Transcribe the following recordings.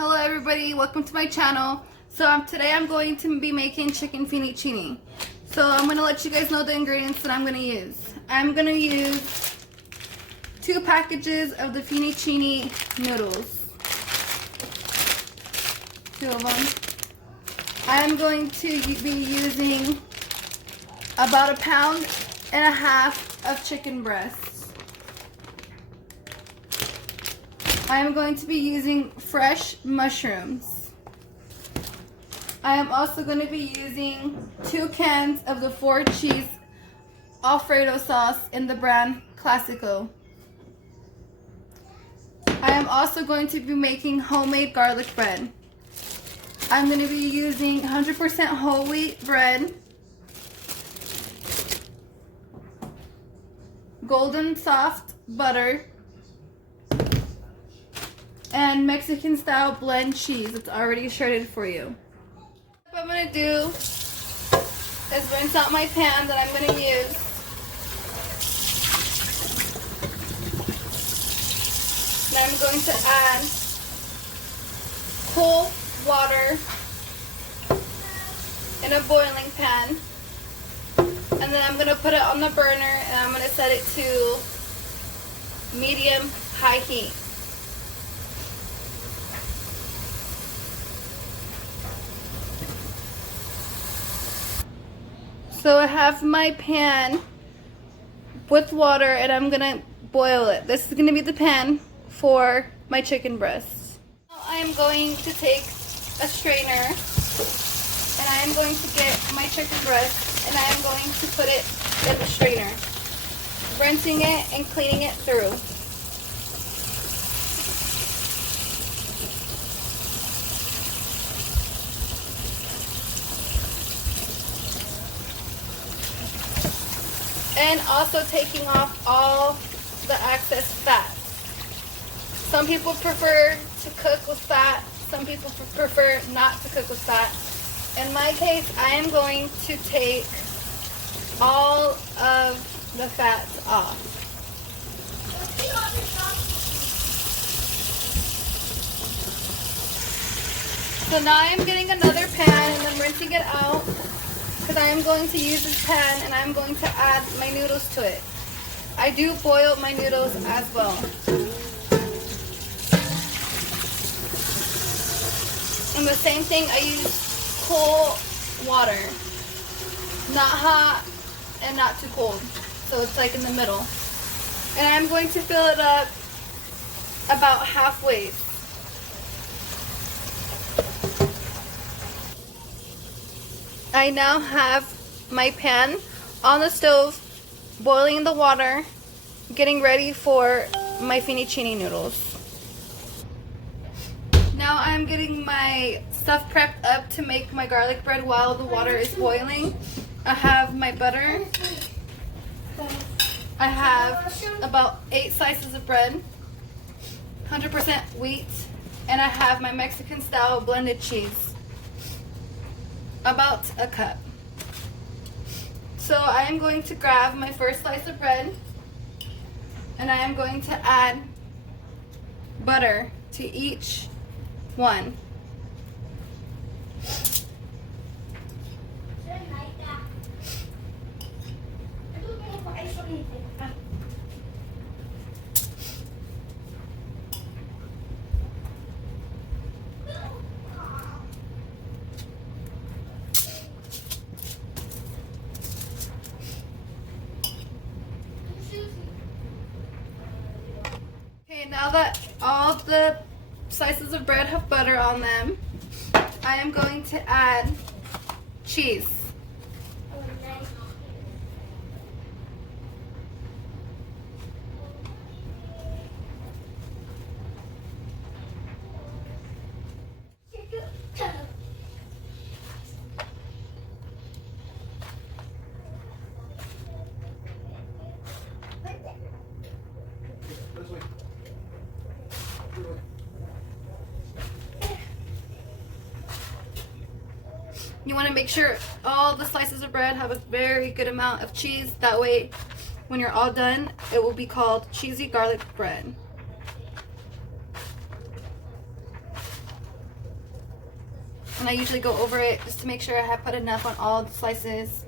Hello everybody, welcome to my channel. Today I'm going to be making chicken fettuccine. So I'm going to let you guys know the ingredients that I'm going to use. I'm going to use 2 packages of the fettuccine noodles. 2 of them. I'm going to be using about 1.5 pounds of chicken breasts. I am going to be using fresh mushrooms. I am also going to be using 2 cans of the 4 cheese Alfredo sauce in the brand Classico. I am also going to be making homemade garlic bread. I'm going to be using 100% whole wheat bread, golden soft butter, and Mexican style blend cheese. It's already shredded for you. What I'm going to do is rinse out my pan that I'm going to use. Then I'm going to add cool water in a boiling pan. And then I'm going to put it on the burner and I'm going to set it to medium-high heat. So I have my pan with water and I'm gonna boil it. This is gonna be the pan for my chicken breasts. Now I am going to take a strainer and I am going to get my chicken breast and I am going to put it in the strainer, rinsing it and cleaning it through. And also taking off all the excess fat. Some people prefer to cook with fat. Some people prefer not to cook with fat. In my case, I am going to take all of the fats off. So now I'm getting another pan and I'm rinsing it out, because I am going to use this pan and I'm going to add my noodles to it. I do boil my noodles as well. And the same thing, I use cool water. Not hot and not too cold. So it's like in the middle. And I'm going to fill it up about halfway. I now have my pan on the stove, boiling the water, getting ready for my fettuccine noodles. Now I'm getting my stuff prepped up to make my garlic bread while the water is boiling. I have my butter. I have about 8 slices of bread, 100% wheat, and I have my Mexican style blended cheese. About a cup. So I am going to grab my first slice of bread and I am going to add butter to each one. Okay, now that all the slices of bread have butter on them, I am going to add cheese. You want to make sure all the slices of bread have a very good amount of cheese. That way, when you're all done, it will be called cheesy garlic bread. And I usually go over it just to make sure I have put enough on all the slices.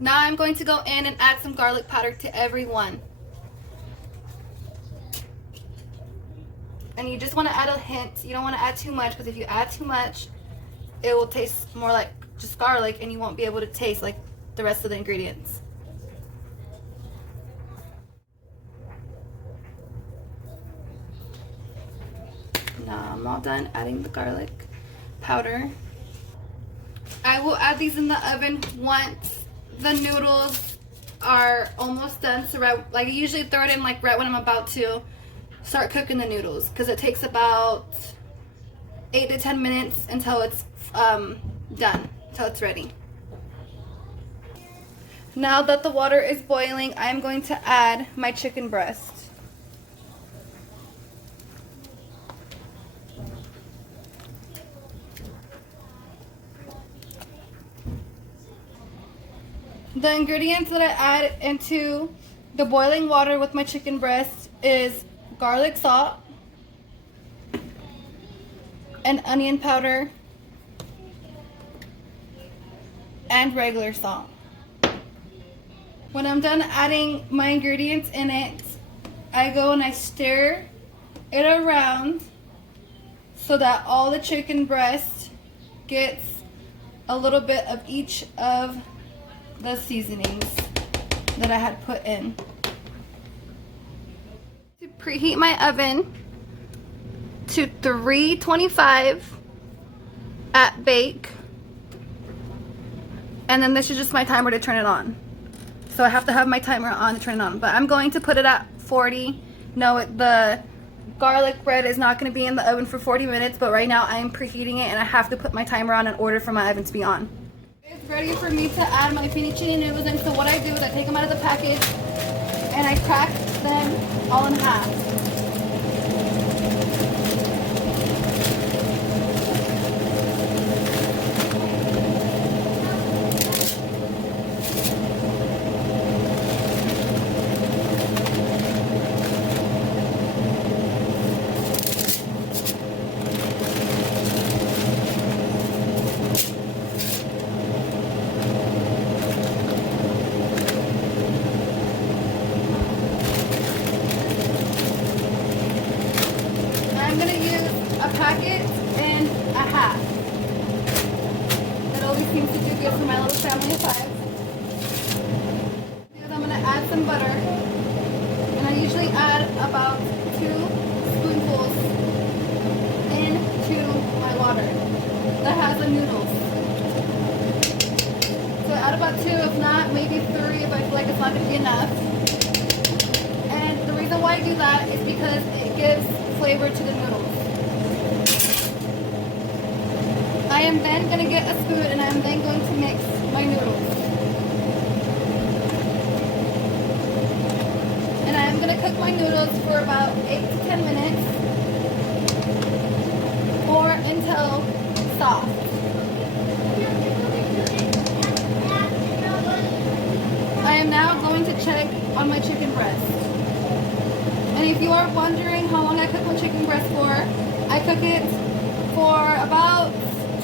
Now I'm going to go in and add some garlic powder to every one. And you just want to add a hint. You don't want to add too much, because if you add too much, it will taste more like just garlic and you won't be able to taste like the rest of the ingredients. Now I'm all done adding the garlic powder. I will add these in the oven once the noodles are almost done. So right, like I usually throw it in like right when I'm about to start cooking the noodles, because it takes about 8 to 10 minutes until it's done, until it's ready. Now that the water is boiling, I'm going to add my chicken breast. The ingredients that I add into the boiling water with my chicken breast is garlic salt and onion powder and regular salt. When I'm done adding my ingredients in it, I go and I stir it around so that all the chicken breast gets a little bit of each of the seasonings that I had put in. To preheat my oven to 325 at bake, and then this is just my timer to turn it on. So I have to have my timer on to turn it on, but I'm going to put it at 40. No, the garlic bread is not going to be in the oven for 40 minutes, but right now I'm preheating it and I have to put my timer on in order for my oven to be on. It's ready for me to add my fettuccine noodles in. So what I do is I take them out of the package and I crack them all in half. I'm going to use a packet and a half. That always seems to do good for my little family of 5. I'm going to add some butter. And I usually add about 2 spoonfuls into my water that has the noodles. So I add about 2, if not maybe 3 if I feel like it's not going to be enough. And the reason why I do that is because it gives flavor to the noodles. I am then going to get a spoon and I'm then going to mix my noodles. And I am going to cook my noodles for about 8 to 10 minutes or until soft. I am now going to check on my chicken breast. And if you are wondering how long I cook my chicken breast for, I cook it for about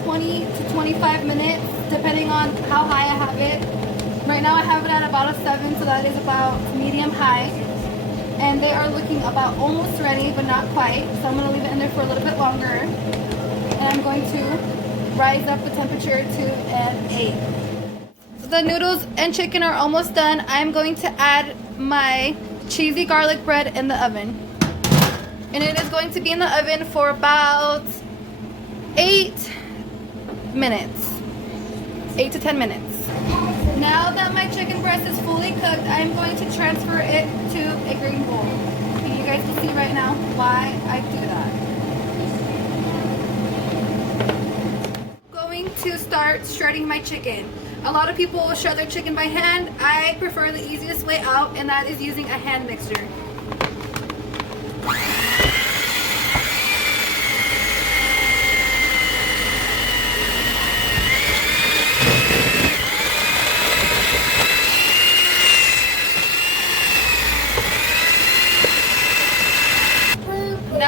20 to 25 minutes, depending on how high I have it. Right now I have it at about a 7, so that is about medium high. And they are looking about almost ready, but not quite. So I'm going to leave it in there for a little bit longer. And I'm going to rise up the temperature to an 8. The noodles and chicken are almost done. I'm going to add my cheesy garlic bread in the oven, and it is going to be in the oven for about 8 minutes, 8 to 10 minutes. Now that my chicken breast is fully cooked, I'm going to transfer it to a green bowl. And you guys can see right now why I do that. I'm going to start shredding my chicken. A lot of people will shred their chicken by hand. I prefer the easiest way out, and that is using a hand mixer.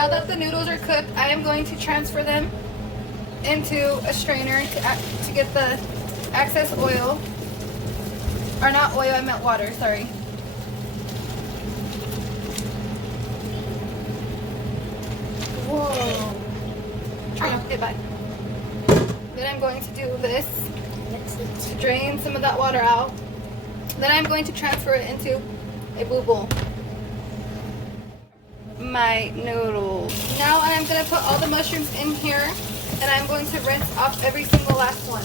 Now that the noodles are cooked, I am going to transfer them into a strainer to get the excess oil. Or not oil, I meant water, sorry. Whoa. Okay, bye. Then I'm going to do this to drain some of that water out. Then I'm going to transfer it into a blue bowl. My noodles. Now I'm going to put all the mushrooms in here and I'm going to rinse off every single last one.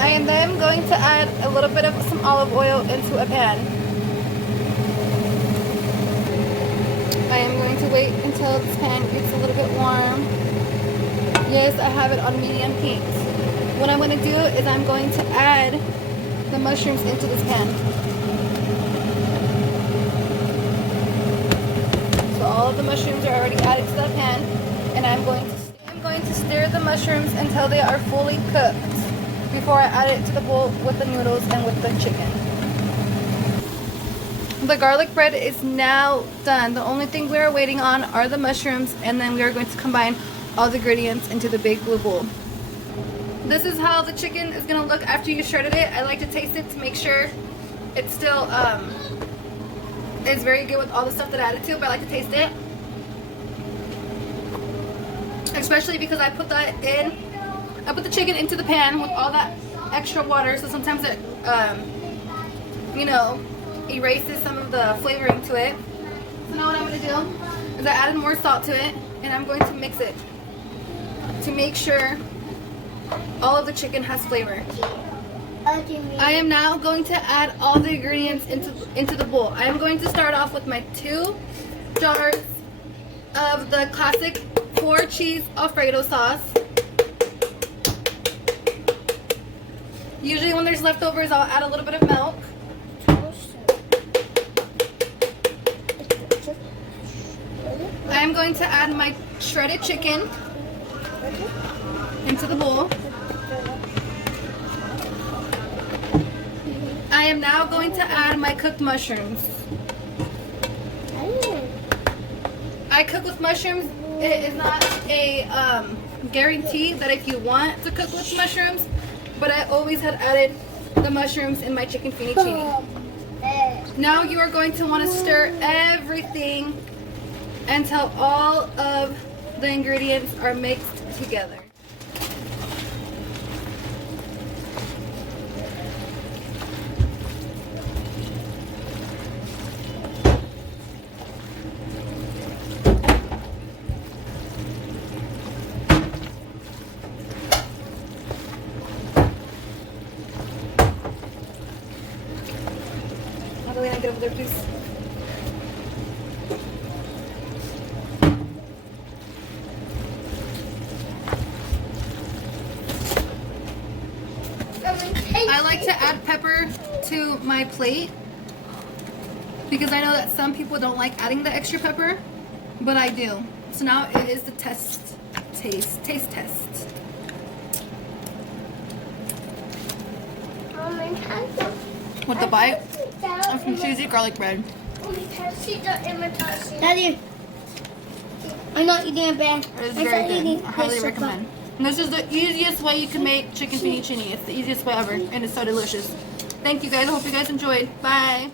I am then going to add a little bit of some olive oil into a pan. I am going to wait until this pan gets a little bit warm. Yes, I have it on medium heat. What I'm going to do is I'm going to add the mushrooms into this pan. So all of the mushrooms are already added to that pan, and I'm going to stir the mushrooms until they are fully cooked before I add it to the bowl with the noodles and with the chicken. The garlic bread is now done. The only thing we are waiting on are the mushrooms, and then we are going to combine all the ingredients into the big blue bowl. This is how the chicken is going to look after you shredded it. I like to taste it to make sure it's still is very good with all the stuff that I added to it, but I like to taste it. Especially because I put the chicken into the pan with all that extra water, so sometimes it you know, erases some of the flavoring to it. So now what I'm going to do is I added more salt to it, and I'm going to mix it to make sure all of the chicken has flavor. I am now going to add all the ingredients into the bowl. I am going to start off with my 2 jars of the classic 4 cheese Alfredo sauce. Usually when there's leftovers, I'll add a little bit of milk. I am going to add my shredded chicken into the bowl. I am now going to add my cooked mushrooms. I cook with mushrooms. It is not a guarantee that if you want to cook with mushrooms, but I always had added the mushrooms in my chicken fettuccine. Now you are going to want to stir everything until all of the ingredients are mixed together. Get over there, please. I like to add pepper to my plate because I know that some people don't like adding the extra pepper, but I do. So now it is the taste test. With the bite of some cheesy garlic bread. Daddy, I'm not eating a bag. It is very good. I highly recommend. And this is the easiest way you can make chicken fettuccine. It's the easiest way ever, and it's so delicious. Thank you guys. I hope you guys enjoyed. Bye.